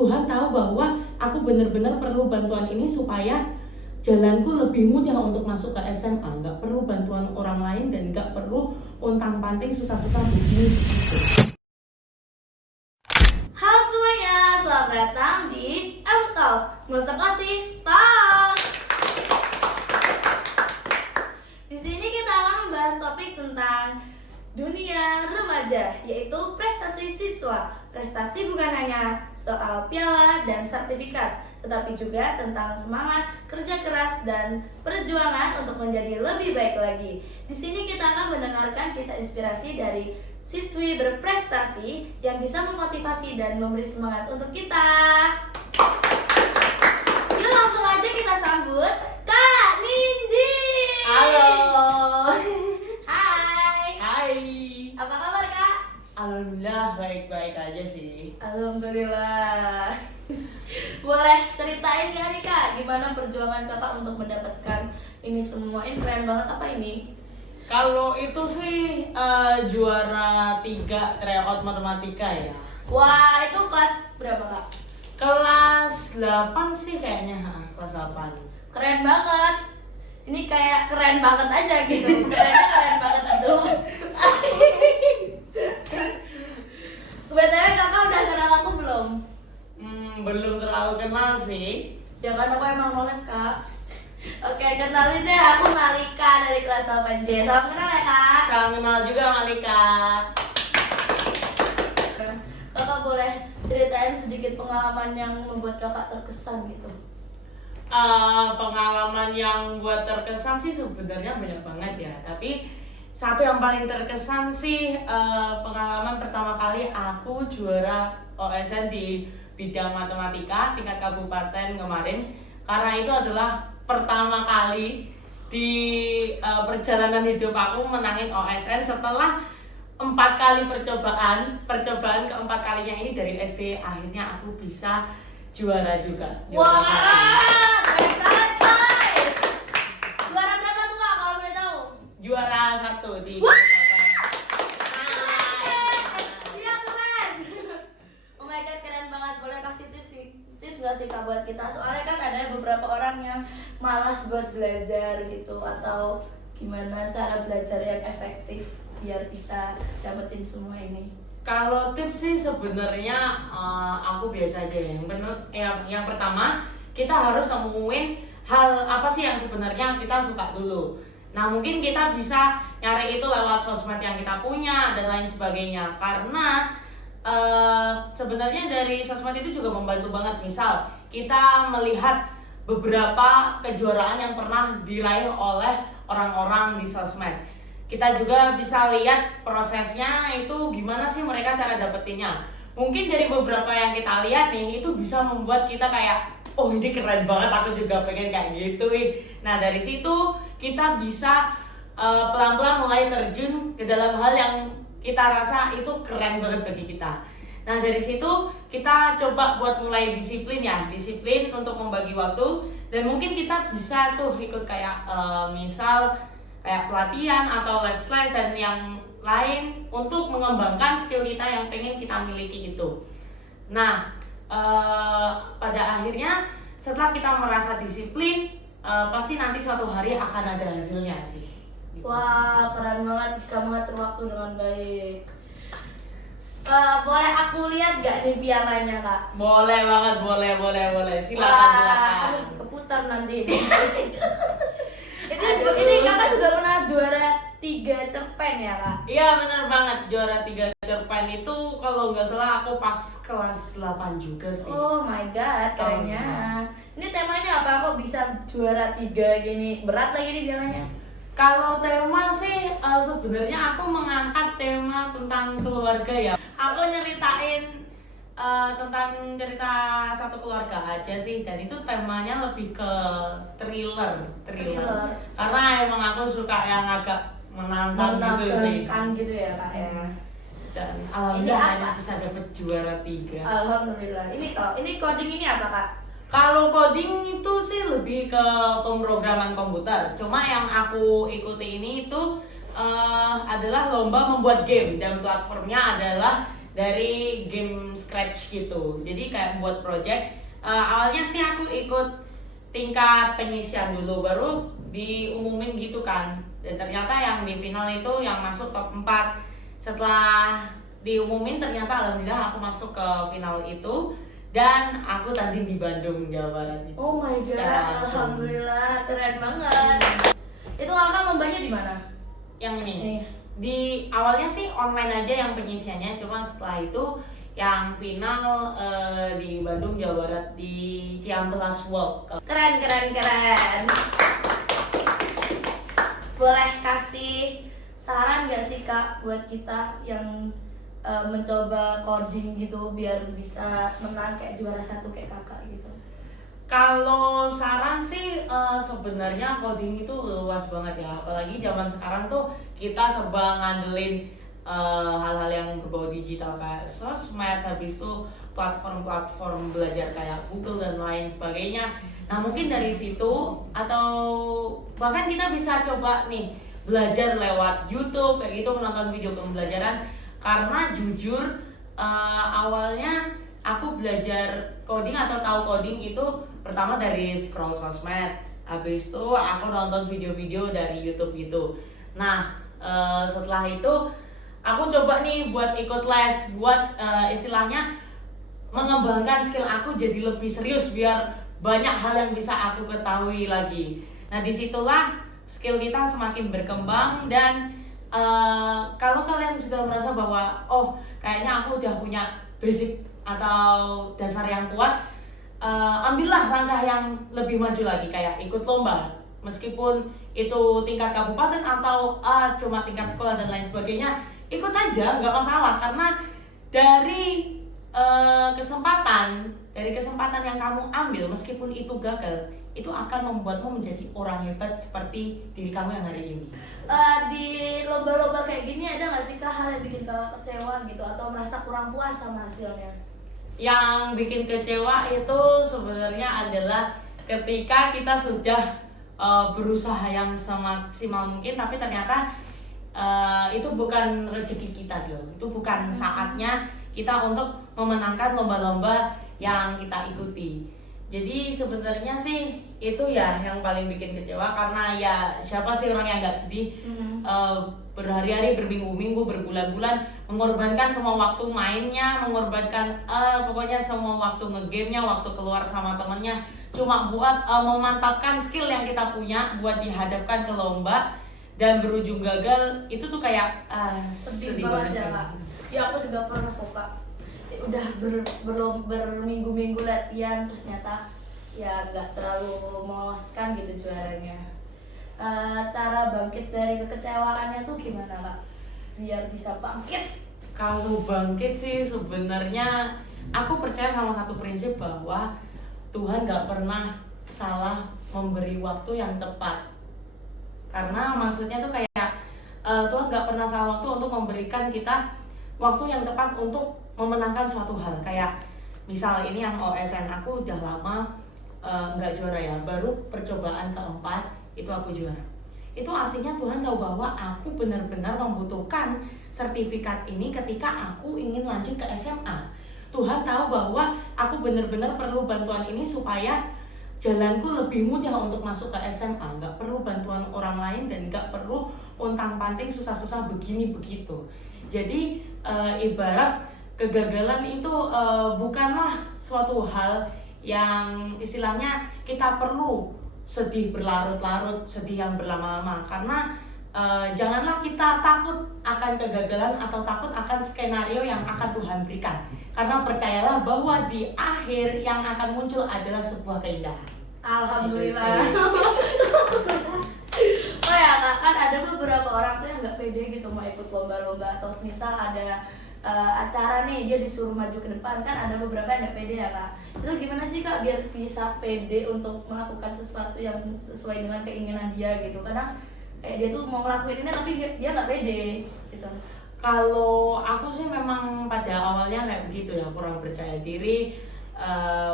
Tuhan tahu bahwa aku benar-benar perlu bantuan ini supaya jalanku lebih mudah untuk masuk ke SMA, nggak perlu bantuan orang lain dan nggak perlu untang-panting susah-susah begini. Halo semuanya, selamat datang di M-Talks, Masa Kasih Talks. Di sini kita akan membahas topik tentang dunia remaja, yaitu prestasi siswa. Prestasi bukan hanya soal piala dan sertifikat, tetapi juga tentang semangat, kerja keras, dan perjuangan untuk menjadi lebih baik lagi. Di sini kita akan mendengarkan kisah inspirasi dari siswi berprestasi yang bisa memotivasi dan memberi semangat untuk kita. Yuk langsung aja kita sambut Kak Nindi. Halo. Hai. Hai. Apa kabar Kak? Alhamdulillah baik-baik aja sih. Alhamdulillah. Boleh ceritain gak nih Kak, gimana perjuangan Kakak untuk mendapatkan ini semua? Ini keren banget, apa ini? Kalau itu sih juara 3 tryout matematika ya. Wah, itu kelas berapa Kak? Kelas 8 sih kayaknya, kelas 8. Keren banget. Ini kayak keren banget aja gitu. Kerennya keren banget gitu. BTW Kakak udah kenal aku belum? Belum terlalu kenal sih. Ya kan aku emang nolep Kak. Oke, kenalin deh, aku Malika dari kelas 8J. Salam kenal ya Kak. Salam kenal juga Malika. Kakak boleh ceritain sedikit pengalaman yang membuat Kakak terkesan gitu? Pengalaman yang buat terkesan sih sebenarnya banyak banget ya. Tapi satu yang paling terkesan sih pengalaman pertama kali aku juara OSN di bidang matematika tingkat kabupaten kemarin. Karena itu adalah pertama kali di perjalanan hidup aku menangin OSN setelah 4 kali percobaan keempat kalinya ini dari SD, akhirnya aku bisa juara juga. Wah, keren banget Kak. Juara berapa tuh Kak kalau boleh tahu? Juara 1 di Iya keren. Oh my god, keren banget. Boleh kasih tips gak sih Kak buat kita? Soalnya kan ada beberapa orang yang malas buat belajar gitu, atau gimana cara belajar yang efektif biar bisa dapetin semua ini. Kalau tips sih sebenarnya aku biasa aja ya. Yang pertama kita harus nemuin hal apa sih yang sebenarnya kita suka dulu. Nah mungkin kita bisa nyari itu lewat sosmed yang kita punya dan lain sebagainya. Karena sebenarnya dari sosmed itu juga membantu banget. Misal kita melihat beberapa kejuaraan yang pernah diraih oleh orang-orang di sosmed. Kita juga bisa lihat prosesnya itu gimana sih mereka cara dapetinnya. Mungkin dari beberapa yang kita lihat nih itu bisa membuat kita kayak, oh ini keren banget, aku juga pengen kayak gitu nih. Nah dari situ kita bisa pelan-pelan mulai terjun ke dalam hal yang kita rasa itu keren banget bagi kita. Nah dari situ kita coba buat mulai disiplin untuk membagi waktu. Dan mungkin kita bisa tuh ikut kayak misal kayak pelatihan atau les-les dan yang lain untuk mengembangkan skill kita yang pengen kita miliki itu. Nah, pada akhirnya setelah kita merasa disiplin, pasti nanti suatu hari akan ada hasilnya sih. Gitu. Wah, keren banget, bisa mengatur waktu dengan baik. Boleh aku lihat gak nih pialanya Kak? Boleh banget, boleh. Silakan. Keputar nanti. Ini Kakak juga pernah juara 3 cerpen ya Kak? Iya benar banget, juara 3 cerpen itu kalau nggak salah aku pas kelas 8 juga sih. Oh my god, kerennya. Ini temanya apa? Kok bisa juara 3 gini? Berat lagi nih pialanya. Kalau tema sih sebenarnya aku mengangkat tema tentang keluarga ya. Aku nyeritain tentang cerita satu keluarga aja sih, dan itu temanya lebih ke thriller. Karena emang aku suka yang agak menantang gitu sih. Gitu ya Kak ya. Dan alhamdulillah bisa dapet juara 3. Alhamdulillah. Ini coding ini apa Kak? Kalau coding itu sih lebih ke pemrograman komputer. Cuma yang aku ikuti ini itu adalah lomba membuat game dan platformnya adalah dari game scratch gitu. Jadi kayak buat project. Awalnya sih aku ikut tingkat penyisian dulu, baru diumumin gitu kan. Dan ternyata yang di final itu yang masuk top 4. Setelah diumumin ternyata alhamdulillah aku masuk ke final itu. Dan aku tadi di Bandung, Jawa Barat. Oh my god, alhamdulillah, keren banget. Itu kakak lombanya di mana? Yang ini. Nih. Di awalnya sih online aja yang penyisiannya, cuma setelah itu yang final di Bandung, Jawa Barat di Ciamplas Walk. Keren. Boleh kasih saran gak sih kak buat kita yang mencoba coding gitu biar bisa menang kayak juara 1 kayak kakak gitu? Kalau saran sih sebenarnya coding itu luas banget ya, apalagi zaman sekarang tuh kita serba ngandelin hal-hal yang berbau digital kayak sosmed, habis itu platform-platform belajar kayak Google dan lain sebagainya. Nah mungkin dari situ atau bahkan kita bisa coba nih belajar lewat YouTube kayak gitu, menonton video pembelajaran. Karena jujur awalnya aku belajar coding atau tahu coding itu pertama dari scroll sosmed, habis itu aku nonton video-video dari YouTube gitu. Nah setelah itu aku coba nih buat ikut les, buat istilahnya mengembangkan skill aku jadi lebih serius biar banyak hal yang bisa aku ketahui lagi. Nah disitulah skill kita semakin berkembang dan kalau kalian sudah merasa bahwa oh kayaknya aku udah punya basic atau dasar yang kuat, ambillah langkah yang lebih maju lagi kayak ikut lomba, meskipun itu tingkat kabupaten atau cuma tingkat sekolah dan lain sebagainya, ikut aja nggak masalah karena dari kesempatan yang kamu ambil meskipun itu gagal, itu akan membuatmu menjadi orang hebat seperti diri kamu yang hari ini. Di lomba-lomba kayak gini ada nggak sih kak hal yang bikin kakak kecewa gitu atau merasa kurang puas sama hasilnya? Yang bikin kecewa itu sebenarnya adalah ketika kita sudah berusaha yang semaksimal mungkin tapi ternyata itu bukan rezeki kita loh, itu bukan saatnya kita untuk memenangkan lomba-lomba yang kita ikuti. Jadi sebenarnya sih itu ya yang paling bikin kecewa karena ya siapa sih orang yang nggak sedih berhari-hari, berminggu-minggu, berbulan-bulan mengorbankan semua waktu mainnya, mengorbankan pokoknya semua waktu ngegamenya, waktu keluar sama temennya cuma buat memantapkan skill yang kita punya buat dihadapkan ke lomba dan berujung gagal. Itu tuh kayak sedih banget ya kak. Ya aku juga pernah kok kak, udah berminggu-minggu latihan terus nyata ya nggak terlalu memuaskan gitu juaranya. Cara bangkit dari kekecewaannya tuh gimana kak biar bisa bangkit? Kalau bangkit sih sebenarnya aku percaya sama satu prinsip bahwa Tuhan nggak pernah salah memberi waktu yang tepat. Karena maksudnya tuh kayak Tuhan nggak pernah salah waktu untuk memberikan kita waktu yang tepat untuk memenangkan suatu hal. Kayak misal ini yang OSN aku udah lama nggak juara ya, baru percobaan keempat itu aku juara. Itu artinya Tuhan tahu bahwa aku benar-benar membutuhkan sertifikat ini ketika aku ingin lanjut ke SMA. Tuhan tahu bahwa aku benar-benar perlu bantuan ini supaya jalanku lebih mudah untuk masuk ke SMA. Nggak perlu bantuan orang lain dan nggak perlu untang-panting susah-susah begini begitu. Jadi ibarat kegagalan itu bukanlah suatu hal yang istilahnya kita perlu sedih berlarut-larut, sedih yang berlama-lama. Karena janganlah kita takut akan kegagalan atau takut akan skenario yang akan Tuhan berikan. Karena percayalah bahwa di akhir yang akan muncul adalah sebuah keindahan. Alhamdulillah. Oh ya kak, kan ada beberapa orang tuh yang nggak pede gitu mau ikut lomba-lomba atau misal ada acara nih dia disuruh maju ke depan, kan ada beberapa yang nggak pede ya kak. Itu gimana sih kak biar bisa pede untuk melakukan sesuatu yang sesuai dengan keinginan dia gitu? Kadang kayak dia tuh mau ngelakuin ini tapi dia nggak pede gitu. Kalau aku sih memang pada awalnya kayak begitu ya, kurang percaya diri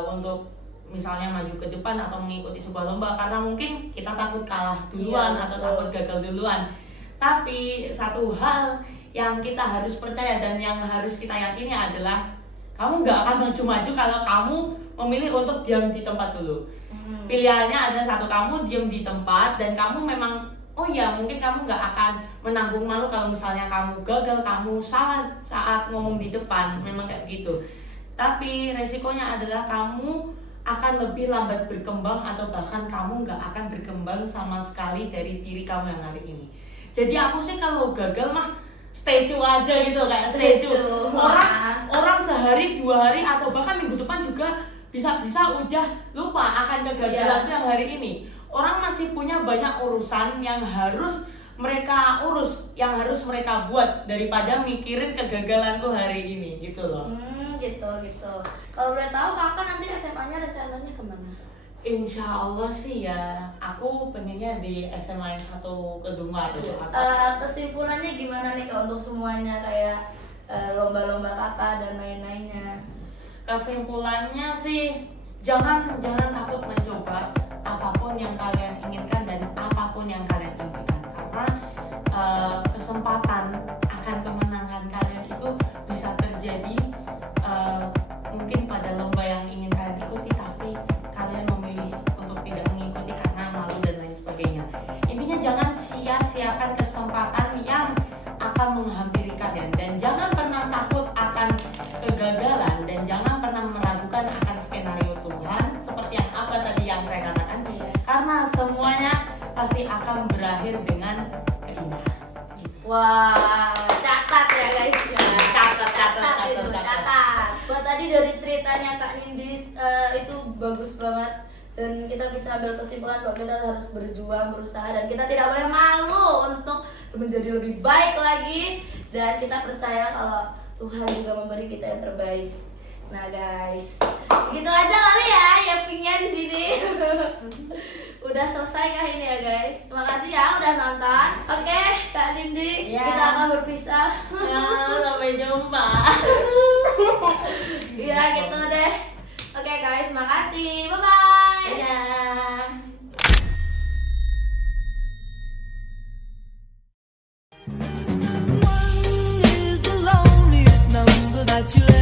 untuk misalnya maju ke depan atau mengikuti sebuah lomba karena mungkin kita takut kalah duluan atau takut gagal duluan. Tapi satu hal yang kita harus percaya dan yang harus kita yakini adalah kamu nggak akan maju-maju kalau kamu memilih untuk diam di tempat dulu. Pilihannya ada satu, kamu diam di tempat dan kamu memang, oh ya mungkin kamu nggak akan menanggung malu kalau misalnya kamu gagal, kamu salah saat ngomong di depan, memang kayak gitu. Tapi resikonya adalah kamu akan lebih lambat berkembang atau bahkan kamu nggak akan berkembang sama sekali dari diri kamu yang hari ini. Jadi aku sih kalau gagal mah stay true aja gitu, kayak stay true. Orang sehari, 2 hari atau bahkan minggu depan juga bisa udah lupa akan kegagalan yang hari ini. Orang masih punya banyak urusan yang harus mereka urus, yang harus mereka buat daripada mikirin kegagalanku hari ini gitu loh. Gitu. Kalau boleh tahu kakak nanti SMA-nya rencananya kemana? Insya Allah sih ya, aku pengennya di SMA yang 1 Kedungar gitu. Kesimpulannya gimana nih kak untuk semuanya, kayak lomba-lomba kakak dan lain-lainnya? Kesimpulannya sih jangan takut mencoba apapun yang kalian inginkan dan apapun yang kalian impikan, karena kesempatan akan kemenangan kalian itu bisa terjadi mungkin pada lomba yang ingin kalian ikuti, tapi kalian memilih untuk tidak mengikuti karena malu dan lain sebagainya. Intinya jangan sia-siakan kesempatan yang akan menghampiri kalian, dan jangan pernah takut akan kegagalan, dan jangan pernah meragukan akan skenario Tuhan seperti yang apa tadi yang saya katakan, karena semuanya pasti akan berakhir dengan keindahan. Wah, catat ya guys ya. Catat. Buat tadi dari ceritanya Kak Nindis itu bagus banget, dan kita bisa ambil kesimpulan bahwa kita harus berjuang, berusaha, dan kita tidak boleh malu untuk menjadi lebih baik lagi, dan kita percaya kalau Tuhan juga memberi kita yang terbaik. Nah guys, gitu aja kali ya yappingnya di sini. Udah selesai kah ini ya guys? Makasih ya udah nonton. Oke, Kak Nindi, kita akan berpisah. Ya, sampai jumpa. Iya gitu deh. Oke guys, makasih. Bye bye. Dadah. One is the loneliest number that you'll